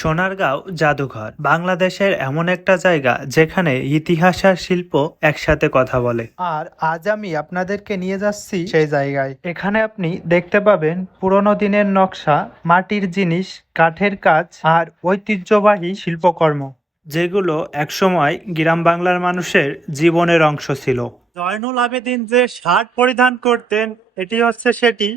সোনারগাঁও জাদুঘর বাংলাদেশের এমন একটা জায়গা যেখানে ইতিহাস আর শিল্প একসাথে কথা বলে। আর আজ আমি আপনাদেরকে নিয়ে যাচ্ছি সেই জায়গায়। এখানে আপনি দেখতে পাবেন পুরোনো দিনের নকশা, মাটির জিনিস, কাঠের কাজ আর ঐতিহ্যবাহী শিল্পকর্ম, যেগুলো একসময় গ্রাম বাংলার মানুষের জীবনের অংশ ছিল। জয়নুল আবেদিন যে শার্ট পরিধান করতেন, এটি হচ্ছে সেটি।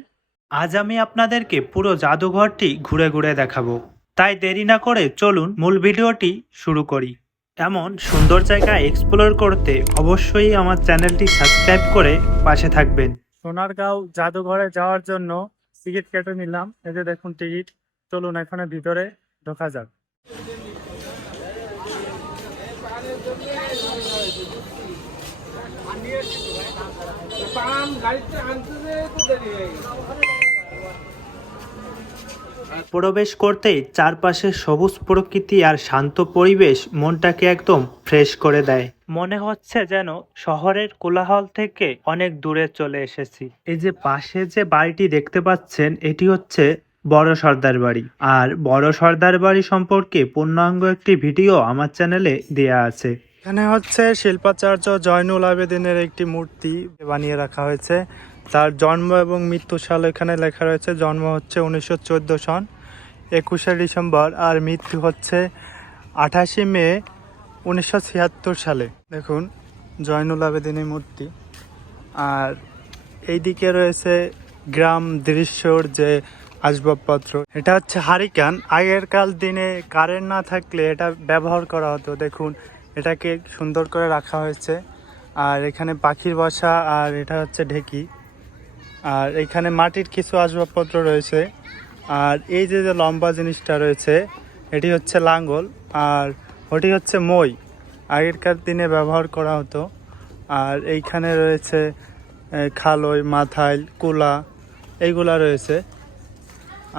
আজ আমি আপনাদেরকে পুরো জাদুঘরটি ঘুরে ঘুরে দেখাবো। তাই দেরি না করে চলুন মূল ভিডিওটি শুরু করি। এমন সুন্দর জায়গা এক্সপ্লোর করতে অবশ্যই আমার চ্যানেলটি সাবস্ক্রাইব করে পাশে থাকবেন। সোনারগাঁও জাদুঘরে যাওয়ার জন্য টিকিট কেটে নিলাম। এই যে দেখুন টিকিট। চলুন এখানে ভিতরে ঢোকা যাক। প্রবেশ করতেই চারপাশে সবুজ প্রকৃতি আর শান্ত পরিবেশ মনটাকে একদম ফ্রেশ করে দেয়। মনে হচ্ছে যেন শহরের কোলাহল থেকে অনেক দূরে চলে এসেছি। এই যে পাশে যে বাড়িটি দেখতে পাচ্ছেন, এটি হচ্ছে বড় সর্দার বাড়ি। আর বড় সর্দার বাড়ি সম্পর্কে পূর্ণাঙ্গ একটি ভিডিও আমার চ্যানেলে দেয়া আছে। এখানে হচ্ছে শিল্পাচার্য জয়নুল আবেদিনের একটি মূর্তি বানিয়ে রাখা হয়েছে। তার জন্ম এবং মৃত্যু সাল এখানে লেখা রয়েছে। জন্ম হচ্ছে 1914 সন 21শে ডিসেম্বর আর মৃত্যু হচ্ছে 28শে মে 1976 সালে। দেখুন জয়নুল আবেদিনের মূর্তি। আর এইদিকে রয়েছে গ্রাম দৃশ্যর যে আসবাবপত্র, এটা হচ্ছে হারিকেন। আগেরকার দিনে কারেন্ট না থাকলে এটা ব্যবহার করা হতো। দেখুন এটাকে সুন্দর করে রাখা হয়েছে। আর এখানে পাখির বাসা, আর এটা হচ্ছে ঢেকি। আর এখানে মাটির কিছু আসবাবপত্র রয়েছে। আর এই যে যে লম্বা জিনিসটা রয়েছে, এটি হচ্ছে লাঙ্গল, আর ওটি হচ্ছে মই। আগেরকার দিনে ব্যবহার করা হতো। আর এইখানে রয়েছে খালই, মাথাইল, কুলা, এইগুলা রয়েছে।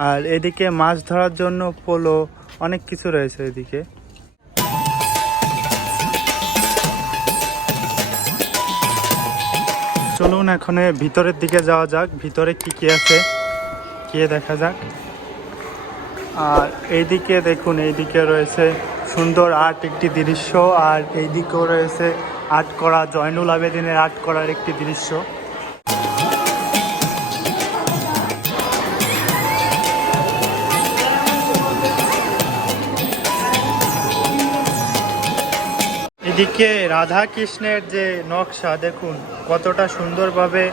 আর এদিকে মাছ ধরার জন্য পোলো, অনেক কিছু রয়েছে এদিকে। চলুন এখন ভিতরের দিকে যাওয়া যাক। ভিতরে কি কি আছে গিয়ে দেখা যাক। আর এইদিকে দেখুন, এইদিকে রয়েছে সুন্দর আর্ট একটি দৃশ্য। আর এইদিকেও রয়েছে আর্ট করা, জয়নুল আবেদিনের আর্ট করার একটি দৃশ্য। এদিকে রাধা কৃষ্ণের যে নকশা, দেখুন কতটা সুন্দরভাবে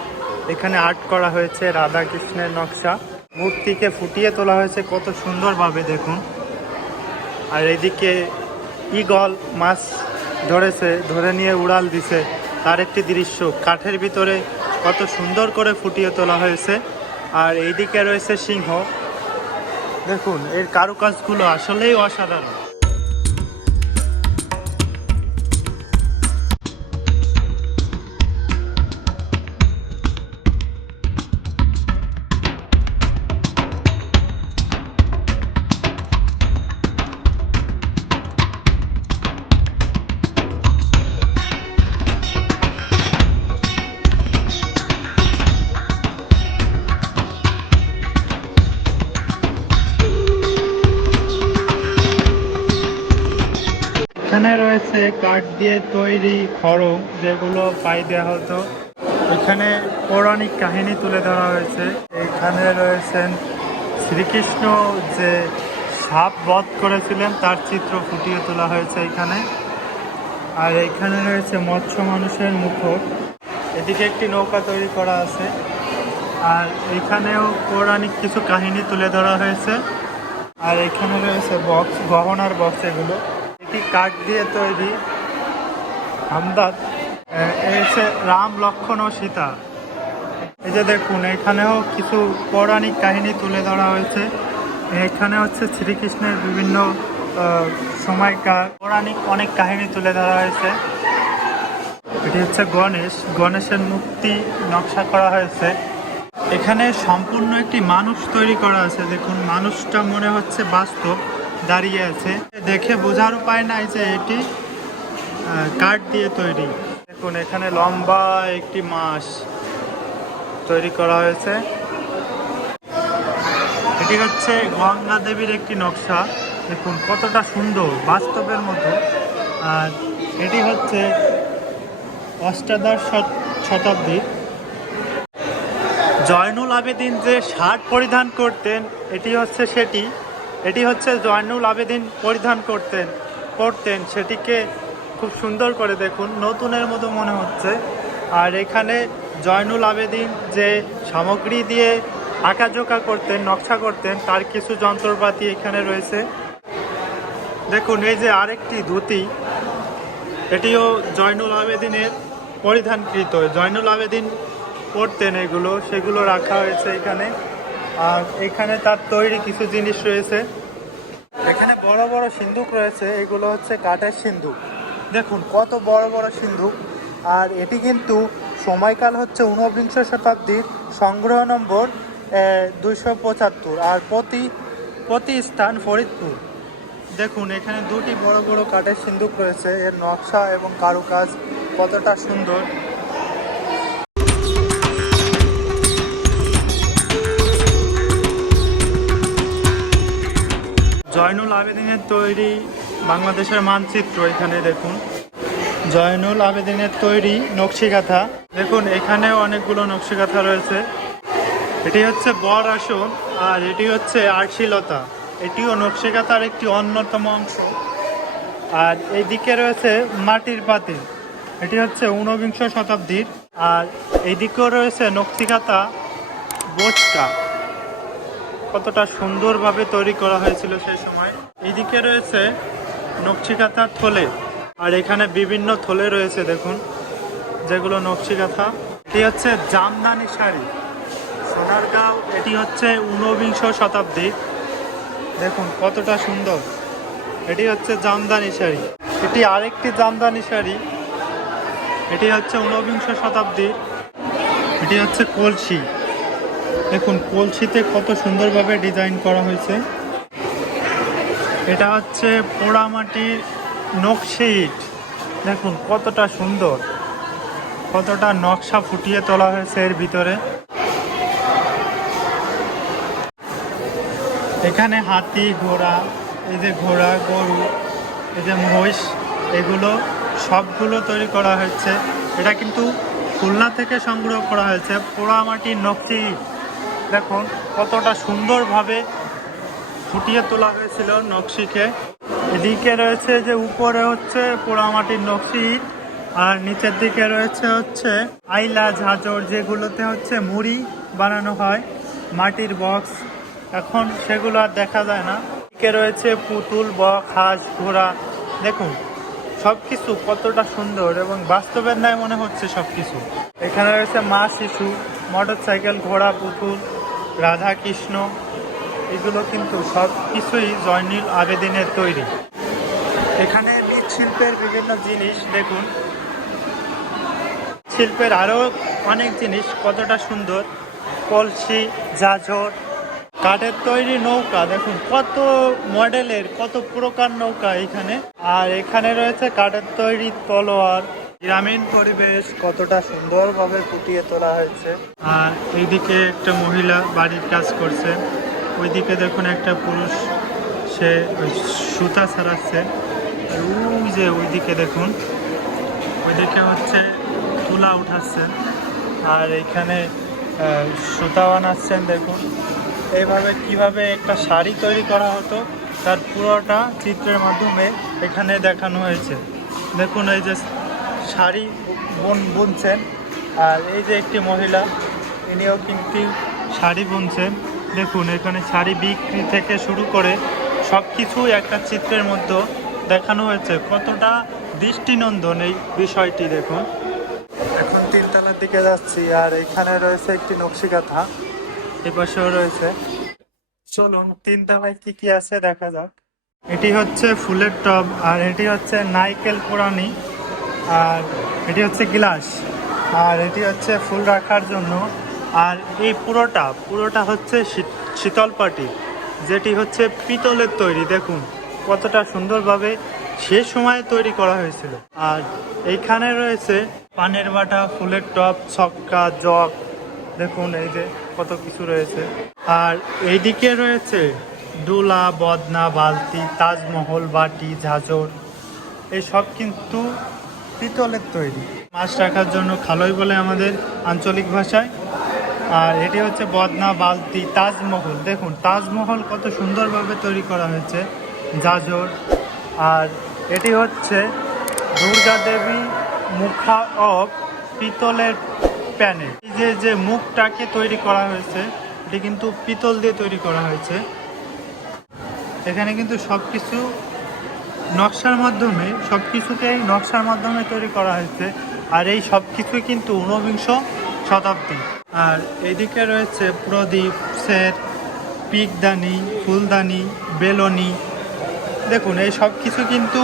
এখানে আর্ট করা হয়েছে। রাধা কৃষ্ণের নকশা মূর্তিকে ফুটিয়ে তোলা হয়েছে কত সুন্দরভাবে, দেখুন। আর এদিকে ঈগল মাছ ধরেছে, ধরে নিয়ে উড়াল দিছে, তার একটি দৃশ্য কাঠের ভিতরে কত সুন্দর করে ফুটিয়ে তোলা হয়েছে। আর এইদিকে রয়েছে সিংহ। দেখুন এর কারুকাজগুলো আসলেই অসাধারণ। এখানে রয়েছে কাঠ দিয়ে তৈরি খড়গ, যেগুলো পাই দেওয়া হতো। এখানে পৌরাণিক কাহিনী তুলে ধরা হয়েছে। এখানে রয়েছেন শ্রীকৃষ্ণ যে সাপ বধ করেছিলেন তার চিত্র ফুটিয়ে তোলা হয়েছে এখানে। আর এখানে রয়েছে মৎস্য মানুষের মুখোশ। এদিকে একটি নৌকা তৈরি করা আছে। আর এখানেও পৌরাণিক কিছু কাহিনী তুলে ধরা হয়েছে। আর এখানে রয়েছে বক্স, গহনার বক্স। এগুলো এটি কাঠ দিয়ে তৈরি। হামদাদ এসে রাম, লক্ষ্মণ ও সীতা। এই যে দেখুন এখানেও কিছু পৌরাণিক কাহিনী তুলে ধরা হয়েছে। এখানে হচ্ছে শ্রীকৃষ্ণের বিভিন্ন সময়কার পৌরাণিক অনেক কাহিনী তুলে ধরা হয়েছে। এটি হচ্ছে গণেশ, গণেশের মূর্তি নকশা করা হয়েছে। এখানে সম্পূর্ণ একটি মানুষ তৈরি করা আছে। দেখুন মানুষটা মনে হচ্ছে বাস্তব দাঁড়িয়ে আছে। দেখে বোঝার উপায় নাই যে এটি কাঠ দিয়ে তৈরি। দেখুন এখানে লম্বা একটি মাছ তৈরি করা হয়েছে। এটি হচ্ছে গঙ্গা দেবীর একটি নকশা। দেখুন কতটা সুন্দর, বাস্তবের মতো। আর এটি হচ্ছে অষ্টাদশ শতাব্দী। জয়নুল আবেদিন যে শার্ট পরিধান করতেন এটি হচ্ছে জয়নুল আবেদিন পরিধান করতেন সেটিকে খুব সুন্দর করে দেখুন, নতুনের মতো মনে হচ্ছে। আর এখানে জয়নুল আবেদিন যে সামগ্রী দিয়ে আঁকাঝোঁকা করতেন, নকশা করতেন, তার কিছু যন্ত্রপাতি এখানে রয়েছে। দেখুন এই যে আরেকটি ধুতি, এটিও জয়নুল আবেদিনের পরিধানকৃত। জয়নুল আবেদিন পরতেন এগুলো, সেগুলো রাখা হয়েছে এখানে। আর এখানে তার তৈরি কিছু জিনিস রয়েছে। এখানে বড় বড় সিন্দুক রয়েছে, এগুলো হচ্ছে কাঠের সিন্দুক। দেখুন কত বড় বড় সিন্দুক। আর এটি কিন্তু সময়কাল হচ্ছে ঊনবিংশ শতাব্দীর, সংগ্রহ নম্বর 275, আর প্রতি স্থান ফরিদপুর। দেখুন এখানে দুটি বড় বড় কাঠের সিন্দুক রয়েছে, এর নকশা এবং কারুকাজ কতটা সুন্দর। জয়নুল আবেদিনের তৈরি বাংলাদেশের মানচিত্র, এখানে দেখুন জয়নুল আবেদিনের তৈরি নকশিকাঁথা। দেখুন এখানেও অনেকগুলো নকশিকাঁথা রয়েছে। এটি হচ্ছে বর আসন, আর এটি হচ্ছে আরশিলতা, এটিও নকশিকাঁথার একটি অন্যতম অংশ। আর এই দিকে রয়েছে মাটির পাতিল, এটি হচ্ছে ঊনবিংশ শতাব্দীর। আর এই দিকেও রয়েছে নকশিকাঁথা বোচকা, কতটা সুন্দরভাবে তৈরি করা হয়েছিল সেই সময়। এইদিকে রয়েছে নকশিকাঁথা থলে, আর এখানে বিভিন্ন থলে রয়েছে দেখুন, যেগুলো নকশিকাঁথা। এটি হচ্ছে জামদানি শাড়ি, সোনারগাঁও, এটি হচ্ছে ঊনবিংশ শতাব্দী। দেখুন কতটা সুন্দর, এটি হচ্ছে জামদানি শাড়ি। এটি আরেকটি জামদানি শাড়ি, এটি হচ্ছে ঊনবিংশ শতাব্দীর। এটি হচ্ছে কলসি, দেখুন কলসিতে কত সুন্দরভাবে ডিজাইন করা হয়েছে। এটা হচ্ছে পোড়ামাটির নকশি ইট, দেখুন কতটা সুন্দর, কতটা নকশা ফুটিয়ে তোলা হয়েছে এর ভিতরে। এখানে হাতি, ঘোড়া, এই যে ঘোড়া, গরু, এই যে মহিষ, এগুলো সবগুলো তৈরি করা হয়েছে। এটা কিন্তু খুলনা থেকে সংগ্রহ করা হয়েছে, পোড়ামাটির নকশি ইট। দেখুন কতটা সুন্দরভাবে ফুটিয়ে তোলা হয়েছিল নকশিকে। এদিকে রয়েছে যে উপরে হচ্ছে পোড়ামাটির নকশি ইট, আর নিচের দিকে রয়েছে হচ্ছে আইলা, ঝাঁঝর, যেগুলোতে হচ্ছে মুড়ি বানানো হয়, মাটির বক্স। এখন সেগুলো আর দেখা যায় না। এদিকে রয়েছে পুতুল, বক, হাঁস, ঘোড়া। দেখুন সব কিছু কতটা সুন্দর এবং বাস্তবের ন্যায় মনে হচ্ছে সব কিছু। এখানে রয়েছে মা, শিশু, মোটর সাইকেল, ঘোড়া, পুতুল, রাধা কৃষ্ণ, এগুলো কিন্তু সব কিছুই জয়নুল আবেদিনের তৈরি। এখানে মৃৎশিল্পের বিভিন্ন জিনিস দেখুন, শিল্পের আরও অনেক জিনিস কতটা সুন্দর, কলসি, ঝাঁঝর, কাঠের তৈরি নৌকা। দেখুন কত মডেলের, কত প্রকার নৌকা এখানে। আর এখানে রয়েছে কাঠের তৈরি তলোয়ার। গ্রামীণ পরিবেশ কতটা সুন্দরভাবে ফুটিয়ে তোলা হয়েছে। আর এইদিকে একটা মহিলা বাড়ির কাজ করছে, ওইদিকে দেখুন একটা পুরুষ, সে সুতা ছাড়াচ্ছে। আর ওই যে ওইদিকে দেখুন, ওইদিকে হচ্ছে তুলা উঠাচ্ছেন, আর এইখানে সুতা বানাচ্ছেন। দেখুন এইভাবে কিভাবে একটা শাড়ি তৈরি করা হতো তার পুরোটা চিত্রের মাধ্যমে এখানে দেখানো হয়েছে। দেখুন এই যে শাড়ি বুনছেন, আর এই যে একটি মহিলা, ইনিও কিন্তু শাড়ি বুনছেন। দেখুন এখানে শাড়ি বিক্রি থেকে শুরু করে সব কিছুই একটা চিত্রের মধ্যে দেখানো হয়েছে। কতটা দৃষ্টিনন্দন এই বিষয়টি দেখুন। এখন তিনতলার দিকে যাচ্ছি, আর এখানে রয়েছে একটি নকশিকাঁথা, এপাশেও রয়েছে। চলুন তিনতলায় কি কি আছে দেখা যাক। এটি হচ্ছে ফুলের টব, আর এটি হচ্ছে নাইকেল পোড়ানি, আর এটি হচ্ছে গ্লাস, আর এটি হচ্ছে ফুল রাখার জন্য। আর এই পুরোটা হচ্ছে শীতল পাটি, যেটি হচ্ছে পিতলের তৈরি। দেখুন কতটা সুন্দরভাবে সে সময় তৈরি করা হয়েছিল। আর এইখানে রয়েছে পানের বাটা, ফুলের টব, ছক্কা, জগ। দেখুন এই যে কত কিছু রয়েছে। আর এইদিকে রয়েছে ডুলা, বদনা, বালতি, তাজমহল, বাটি, ঝাঁঝর এইসব কিন্তু পিতলের তৈরি। মাছ রাখার জন্য খালই বলে আমাদের আঞ্চলিক ভাষায়। আর এটি হচ্ছে বদনা, বালতি, তাজমহল। দেখুন তাজমহল কত সুন্দরভাবে তৈরি করা হয়েছে, ঝাঁঝর। আর এটি হচ্ছে দুর্গা দেবী মুখা অফ পিতলের প্যানেল। এই যে মুখটাকে তৈরি করা হয়েছে এটি কিন্তু পিতল দিয়ে তৈরি করা হয়েছে। এখানে কিন্তু সবকিছু নকশার মাধ্যমে, সবকিছুকেই নকশার মাধ্যমে তৈরি করা হয়েছে। আর এই সব কিছুই কিন্তু ঊনবিংশ শতাব্দী। আর এদিকে রয়েছে প্রদীপ, সেট, পিকদানি, ফুলদানি, বেলনি। দেখুন এই সব কিছু কিন্তু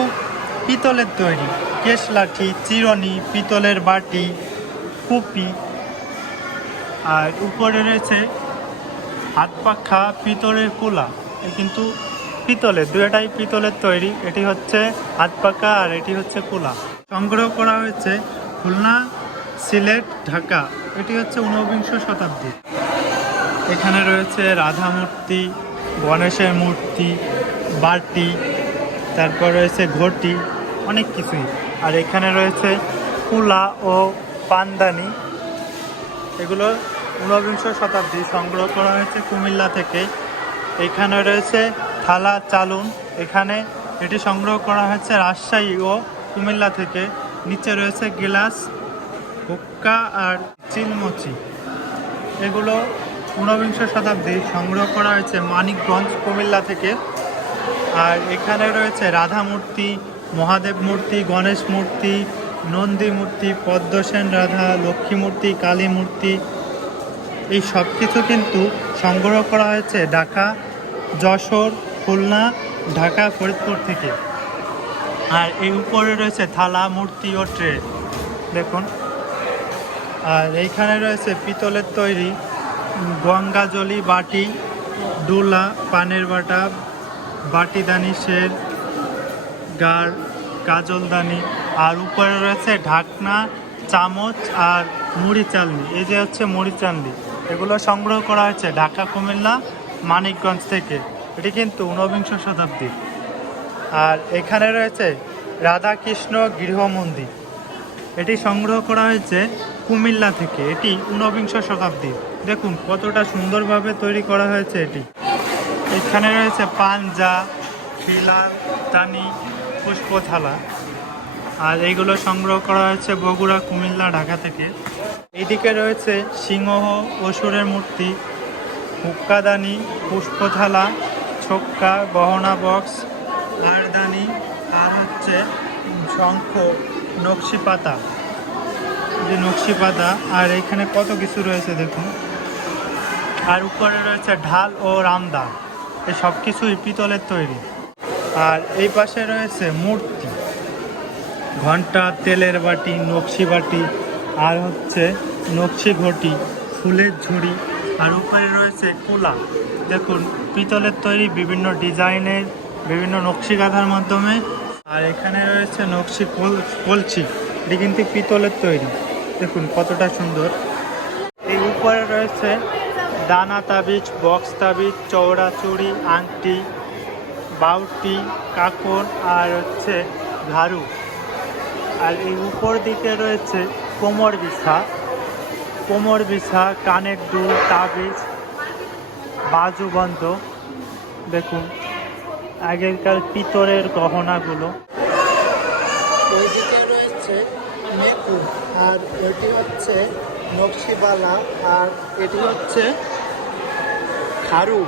পিতলের তৈরি। কেশলাঠি, চিরনি, পিতলের বাটি, কুপি। আর উপরে রয়েছে হাত পাখা, পিতলের কুলা। কিন্তু পিতলের, দুটাই পিতলের তৈরি। এটি হচ্ছে হাত পাখা আর এটি হচ্ছে কুলা। সংগ্রহ করা হয়েছে খুলনা, সিলেট, ঢাকা। এটি হচ্ছে ঊনবিংশ শতাব্দী। এখানে রয়েছে রাধা মূর্তি, গণেশের মূর্তি, বাটি, তারপর রয়েছে ঘটি, অনেক কিছুই। আর এখানে রয়েছে কুলা ও পানদানি। এগুলো ঊনবিংশ শতাব্দী, সংগ্রহ করা হয়েছে কুমিল্লা থেকে। এখানে রয়েছে থালা, চালুন। এটি সংগ্রহ করা হয়েছে রাজশাহী ও কুমিল্লা থেকে। নিচে রয়েছে গিলাস, হুক্কা আর চিলমচি। এগুলো ঊনবিংশ শতাব্দী, সংগ্রহ করা হয়েছে মানিকগঞ্জ, কুমিল্লা থেকে। আর এখানে রয়েছে রাধা মূর্তি, মহাদেব মূর্তি, গণেশ মূর্তি, নন্দী মূর্তি, পদ্মসেন রাধা, লক্ষ্মী মূর্তি, কালী মূর্তি। এই সব কিছু কিন্তু সংগ্রহ করা হয়েছে ঢাকা, যশোর, খুলনা, ঢাকা, ফরিদপুর থেকে। আর এই উপরে রয়েছে থালা, মূর্তি ও ট্রে, দেখুন। আর এইখানে রয়েছে পিতলের তৈরি গঙ্গাজলি, বাটি, ডুলা, পানের বাটা, বাটিদানি, শের, গাড়, কাজলদানি। আর উপরে রয়েছে ঢাকনা, চামচ আর মুড়ি চালনি। এই যে হচ্ছে মুড়ি চালনি। এগুলো সংগ্রহ করা হয়েছে ঢাকা, কুমিল্লা, মানিকগঞ্জ থেকে। এটি কিন্তু ঊনবিংশ শতাব্দী। আর এখানে রয়েছে রাধাকৃষ্ণ গৃহমন্দির। এটি সংগ্রহ করা হয়েছে কুমিল্লা থেকে। এটি ঊনবিংশ শতাব্দী। দেখুন কতটা সুন্দরভাবে তৈরি করা হয়েছে এটি। এখানে রয়েছে পাঞ্জা, ফিলার, তানি, পুষ্পথালা। আর এইগুলো সংগ্রহ করা হয়েছে বগুড়া, কুমিল্লা, ঢাকা থেকে। এইদিকে রয়েছে সিংহ, অসুরের মূর্তি, হুক্কাদানি, পুষ্পথালা, ছক্কা, গহনা বক্স, আরদানি, আর হচ্ছে শঙ্খ, নকশি পাতা, যে নকশি পাতা। আর এখানে কত কিছু রয়েছে দেখুন। আর উপরে রয়েছে ঢাল ও রামদা। এই সব কিছুই পিতলের তৈরি। আর এই পাশে রয়েছে মূর্তি, ঘণ্টা, তেলের বাটি, নকশি বাটি, আর হচ্ছে নকশি ঘটি, ফুলের ঝুড়ি। আর উপরে রয়েছে কুলা। দেখুন পিতলের তৈরি, বিভিন্ন ডিজাইনের, বিভিন্ন নকশি কাঁথার মাধ্যমে। আর এখানে রয়েছে নকশি কলছি, এটি কিন্তু পিতলের তৈরি। দেখুন কতটা সুন্দর। এই উপরে রয়েছে দানা তাবিজ, বক্স তাবিজ, চওড়া চুড়ি, আংটি, বাউটি, কাকন আর হচ্ছে ঝাড়ু। আর এই উপর দিকে রয়েছে কোমর বিছা, কানের দুল, তাবিজ, বাজুবন্ধ। দেখুন আগেরকার পিতলের গহনাগুলো। ওইদিকে রয়েছে মেকুর, আর এটি হচ্ছে নকশিবালা, আর এটি হচ্ছে খারু,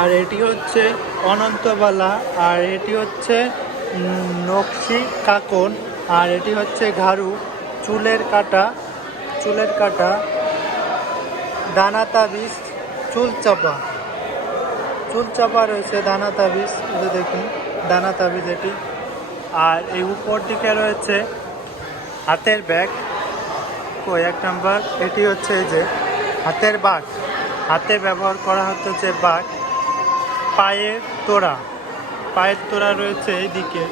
আর এটি হচ্ছে অনন্তবালা, আর এটি হচ্ছে নকশি কাকন, আর এটি হচ্ছে ঘাড়ু, চুলের কাটা, দানা তাবিজ, চুল চাপা রয়েছে, দানা তাবিজ। এটা দেখুন দানা তাবিজ এটি। আর এই উপর দিকে রয়েছে হাতের ব্যাগ, এক নাম্বার। এটি হচ্ছে এই যে হাতের বাঘ, হাতে ব্যবহার করা হতো যে বাঘ। পায়ের তোড়া রয়েছে এইদিকে,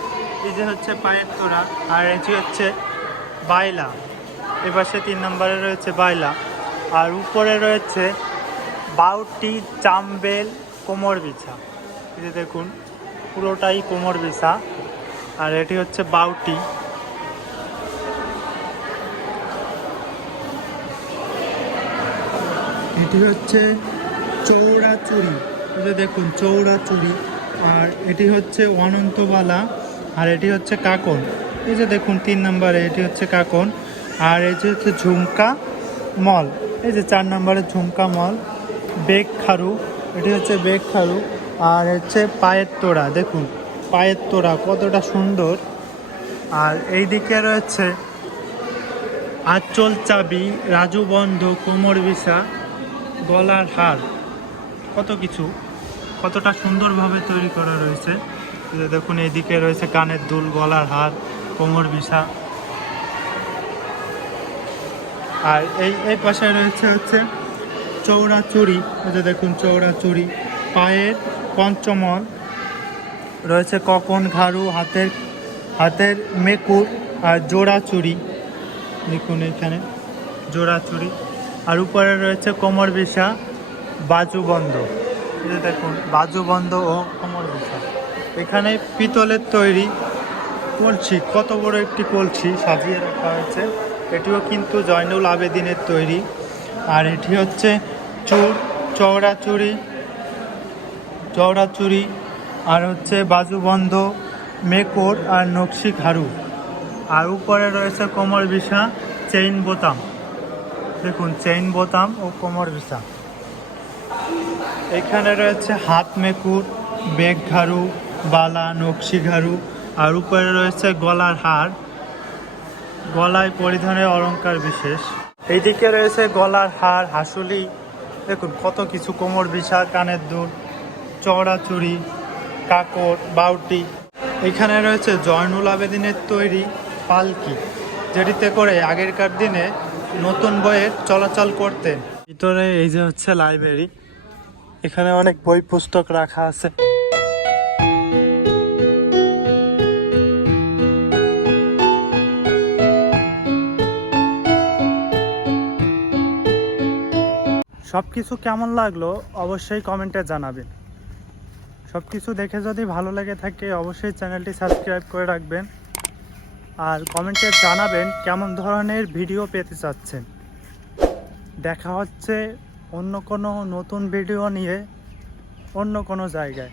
এই যে হচ্ছে পায়ের তোড়া। আর এটি হচ্ছে বাইলা, এপাশে 3 নম্বরে রয়েছে বাইলা। আর উপরে রয়েছে বাউটি, চাম্বেল, কোমর বিছা। এই যে দেখুন পুরোটাই কোমর বিছা। আর এটি হচ্ছে বাউটি। এটি হচ্ছে চৌড়া চুড়ি। এই যে দেখুন চৌড়া চুড়ি। আর এটি হচ্ছে অনন্তবালা। আর এটি হচ্ছে কাকন। এই যে দেখুন 3 নম্বরে এটি হচ্ছে কাকন। আর এই যে হচ্ছে ঝুমকা মল। এই যে 4 নম্বরে ঝুমকা মল। বেগ খারু, এটি হচ্ছে বেগ খারু। আর হচ্ছে পায়ের তোড়া, দেখুন পায়ের তোড়া কতটা সুন্দর। আর এই দিকে রয়েছে আঁচল চাবি, রাজু বন্ধ, কোমর বিছা, গলার হার, কত কিছু কতটা সুন্দরভাবে তৈরি করা রয়েছে। এই যে দেখুন এইদিকে রয়েছে কানের দুল, গলার হার, কোমর বিছা। আর এই পাশে রয়েছে হচ্ছে চৌড়া চুড়ি। এই যে দেখুন চৌড়া চুড়ি। পায়ের পঞ্চমল রয়েছে কখন ঘাড়ু, হাতের মেকুর আর জোড়া চুড়ি। দেখুন এখানে জোড়া চুড়ি। আর উপরে রয়েছে কোমর বিছা, বাজুবন্ধ। এই যে দেখুন বাজুবন্ধ ও কোমর বিছা। এখানে পিতলের তৈরি কলসি, কত বড় একটি কলসি সাজিয়ে রাখা হয়েছে। এটিও কিন্তু জয়নুল আবেদিনের তৈরি। আর এটি হচ্ছে চৌড়া চুড়ি আর হচ্ছে বাজুবন্ধ, মেকর আর নকশি ঘাড়ু। আর উপরে রয়েছে কোমর বিছা, চেইন বোতাম। দেখুন চেইন বোতাম ও কোমর বিছা। এখানে রয়েছে হাত মেকুর, বেগ ঘাড়ু, বালা, নকশি ঘাড়ু। আর উপরে রয়েছে গলার হার, গলায় পরিধানের অলংকার বিশেষ। এইদিকে রয়েছে গলার হার, হাসুলি, দেখুন কত কিছু, কোমর বিছা, কানের দুল, চওড়া চুড়ি, কাকর, বাউটি। এখানে রয়েছে জয়নুল আবেদিনের তৈরি পালকি, যেটিতে করে আগেরকার দিনে নতুন বইয়ের চলাচল করতেন। ভিতরে এই যে হচ্ছে লাইব্রেরি, এখানে অনেক বই পুস্তক রাখা আছে। সব কিছু কেমন লাগলো অবশ্যই কমেন্টে জানাবেন। সব কিছু দেখে যদি ভালো লেগে থাকে অবশ্যই চ্যানেলটি সাবস্ক্রাইব করে রাখবেন। আর কমেন্টে জানাবেন কেমন ধরনের ভিডিও পেতে চাচ্ছেন। দেখা হচ্ছে অন্য কোনো নতুন ভিডিও নিয়ে অন্য কোনো জায়গায়।